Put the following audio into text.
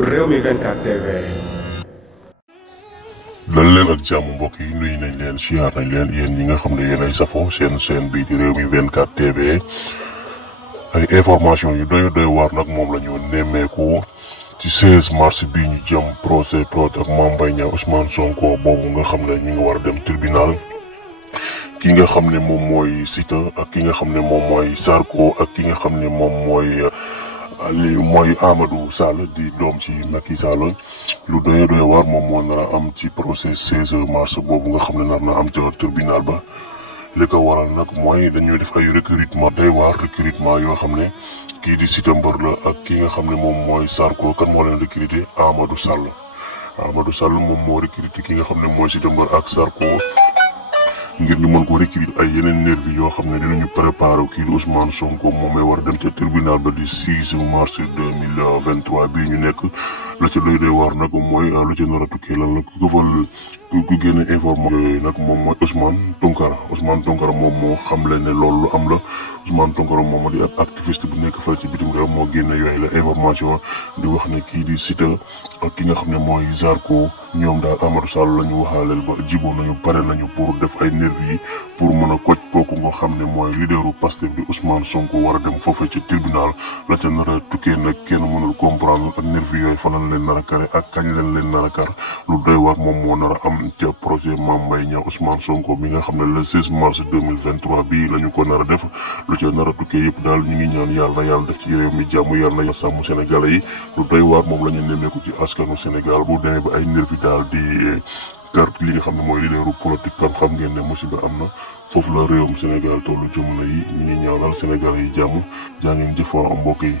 Rewmi 24 TV. dal leen ak jàmm mbokk yi nuyu nañ leen siyaar nañ leen yéen ñi nga xam ne yéen ay safo seen bii di Rewmi 24 TV ay information yu doy waar nag moom la ñu nemmeeku ci 16 mars bii ñu jëm procès Pod ak Mame Mbaye Niang Ousmane Sonko boobu nga xam ne ñi ngi war a dem tribunal ki nga xam ne moom mooy Siteu ak ki nga xam ne moom mooy Sarko ak ki nga xam ne moom mooy Amadou Sall di doom ci Macky Sall lu doy waar moom moo nar a am ci procès 16 mars boobu nga xam ne nar na am ca tribunal ba li ko waral nag mooy dañuy def ay recrutement doy waar recrutement yoo xam ne kii di Siteu mbër la ak ki nga xam ne moom mooy Sarko kan moo leen recruter Amadou Sall moom moo recruter ki nga xam ne mooy Siteu mbër ak Sarko ngir ñu mën ko recruter ay yeneen nervi yoo xam ne dinañu préparer kii di Ousmane Sonko moom may war a dem ca tribunal ba di 6 mars 2023 bii ñu nekk la ca doy waar nag mooy lu ca nar a tukkee lan la ku génne information yooyu nag moom mooy Ousmane Tounkara moom moo xamle ne loolu lu am la Ousmane Tounkara moom moo di ab activiste bu nekk fële ci bitim réew moo génne yooyu la information di wax ne kii di Siteu ak ki nga xam ne mooy Sarko ñoom daal Amadou Sall la ñu waxaaleel ba jiboo nañu pare nañu pour def ay nervi yi pour mën a koj kooku nga xam ne mooy leaderu Pastef di Ousmane Sonko war a dem foofee ci tribunal la ca nar a tukkee nag kenn mënul comprendre ak nervi yooyu fan lañ leen nar a kare ak kañ leen nar a kar lu doy waar moom moo nar a am ca projet Mame Mbaye Niang Ousmane Sonko mi nga xam ne le 16 mars 2023 bii la ñu ko nar a def lu ca nar a tukkee yëpp daal ñu ngi ñaan yàlla def ci réew mi jàmm yàlla na sàmm Sénégalais yi lu doy waar moom la ñu nemmeeku ci askanu Sénégal bu demee ba ay nervi daal di kar li nga xam ne mooy leaderu politique kan xam ngeen ne musiba am na foofu la réewum Sénégal tollu jamono yi ñu ngi ñaanal Sénégalais yi jàmm jaa ngeen jëfoo mbokk yi